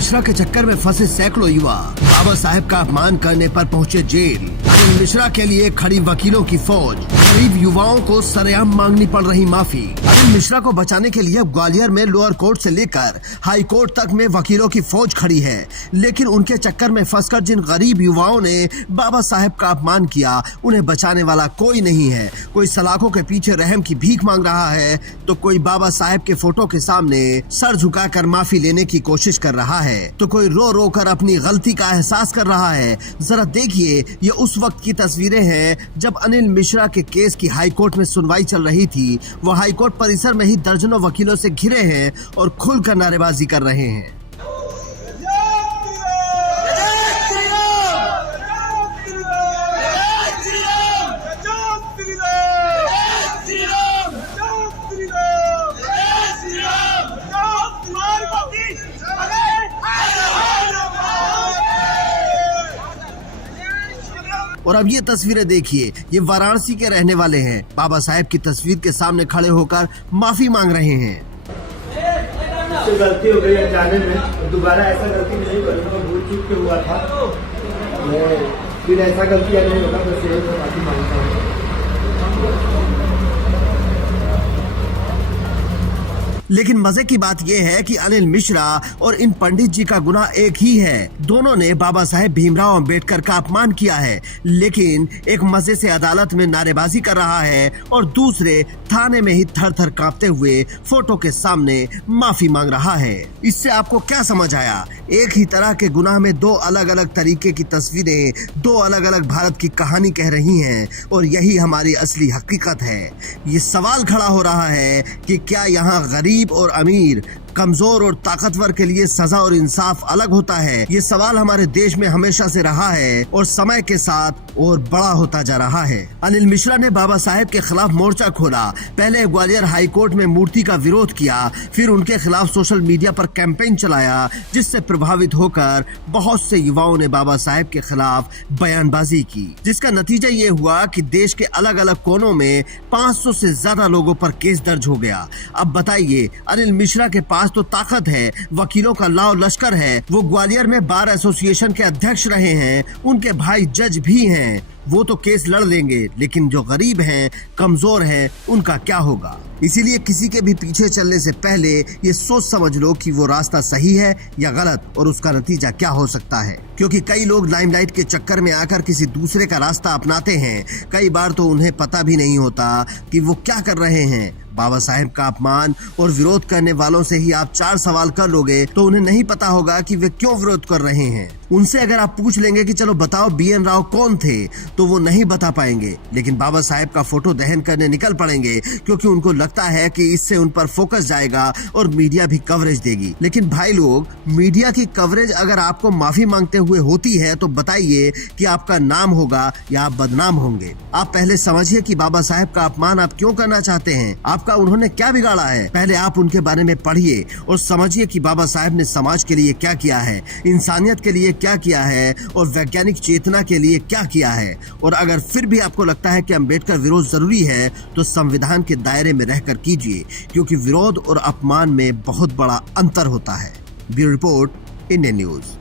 मिश्रा के चक्कर में फंसे सैकड़ों युवा, बाबा साहेब का अपमान करने पर पहुंचे जेल। अनिल मिश्रा के लिए खड़ी वकीलों की फौज, गरीब युवाओं को सरेआम मांगनी पड़ रही माफी। अनिल मिश्रा को बचाने के लिए अब ग्वालियर में लोअर कोर्ट से लेकर हाई कोर्ट तक में वकीलों की फौज खड़ी है, लेकिन उनके चक्कर में फंसकर जिन गरीब युवाओं ने बाबा साहेब का अपमान किया, उन्हें बचाने वाला कोई नहीं है। कोई सलाखों के पीछे रहम की भीख मांग रहा है, तो कोई बाबा साहेब के फोटो के सामने सर झुकाकर माफी लेने की कोशिश कर रहा है, तो कोई रो रो कर अपनी गलती का एहसास कर रहा है। जरा देखिए, ये उस वक्त की तस्वीरें हैं जब अनिल मिश्रा के केस की हाई कोर्ट में सुनवाई चल रही थी। वो हाई कोर्ट परिसर में ही दर्जनों वकीलों से घिरे हैं और खुलकर नारेबाजी कर रहे हैं। और अब ये तस्वीरें देखिए, ये वाराणसी के रहने वाले हैं। बाबा साहेब की तस्वीर के सामने खड़े होकर माफी मांग रहे हैं। गलती हो गई अनजाने में, दोबारा ऐसा गलती नहीं करूँगा, भूल चूक के हुआ था। मैं फिर ऐसा गलती नहीं होगा, बस यही तो माफी मांगता हूँ। लेकिन मजे की बात यह है कि अनिल मिश्रा और इन पंडित जी का गुनाह एक ही है। दोनों ने बाबा साहेब भीमराव अंबेडकर का अपमान किया है, लेकिन एक मजे से अदालत में नारेबाजी कर रहा है और दूसरे थाने में ही थर थर कांपते हुए फोटो के सामने माफी मांग रहा है। इससे आपको क्या समझ आया? एक ही तरह के गुनाह में दो अलग अलग तरीके की तस्वीरें, दो अलग अलग भारत की कहानी कह रही हैं, और यही हमारी असली हकीकत है। ये सवाल खड़ा हो रहा है कि क्या यहाँ गरीब और अमीर, कमजोर और ताकतवर के लिए सजा और इंसाफ अलग होता है? ये सवाल हमारे देश में हमेशा से रहा है और समय के साथ और बड़ा होता जा रहा है। अनिल मिश्रा ने बाबा साहेब के खिलाफ मोर्चा खोला। पहले ग्वालियर हाई कोर्ट में मूर्ति का विरोध किया, फिर उनके खिलाफ सोशल मीडिया पर कैंपेन चलाया, जिससे प्रभावित होकर बहुत से युवाओं ने बाबा साहेब के खिलाफ बयानबाजी की, जिसका नतीजा ये हुआ कि देश के अलग अलग कोनों में 500 से ज्यादा लोगों पर केस दर्ज हो गया। अब बताइए, अनिल मिश्रा के पास तो ताकत है, वकीलों का लाव लश्कर है, वो ग्वालियर में बार एसोसिएशन के अध्यक्ष रहे हैं, उनके भाई जज भी हैं, वो तो केस लड़ लेंगे, लेकिन जो गरीब हैं, कमजोर हैं, उनका क्या होगा? इसीलिए किसी के भी पीछे चलने से पहले ये सोच समझ लो कि वो रास्ता सही है या गलत, और उसका नतीजा क्या हो सकता है। क्योंकि कई लोग लाइमलाइट के चक्कर में आकर किसी दूसरे का रास्ता अपनाते हैं। कई बार तो उन्हें पता भी नहीं होता कि वो क्या कर रहे हैं। बाबा साहेब का अपमान और विरोध करने वालों से ही आप 4 सवाल कर लोगे तो उन्हें नहीं पता होगा कि वे क्यों विरोध कर रहे हैं। उनसे अगर आप पूछ लेंगे कि चलो बताओ BN राव कौन थे, तो वो नहीं बता पाएंगे, लेकिन बाबा साहेब का फोटो दहन करने निकल पड़ेंगे, क्योंकि उनको लगता है कि इससे उन पर फोकस जाएगा और मीडिया भी कवरेज देगी। लेकिन भाई लोग, मीडिया की कवरेज अगर आपको माफी मांगते हुए होती है तो बताइए कि आपका नाम होगा या आप बदनाम होंगे। आप पहले समझिए कि बाबा साहेब का अपमान आप क्यों करना चाहते हैं, आपका उन्होंने क्या बिगाड़ा है। पहले आप उनके बारे में पढ़िए और समझिए कि बाबा साहेब ने समाज के लिए क्या किया है, इंसानियत के लिए क्या किया है और वैज्ञानिक चेतना के लिए क्या किया है। और अगर फिर भी आपको लगता है कि अंबेडकर विरोध जरूरी है, तो संविधान के दायरे में रहकर कीजिए, क्योंकि विरोध और अपमान में बहुत बड़ा अंतर होता है। Bureau report, Indian news.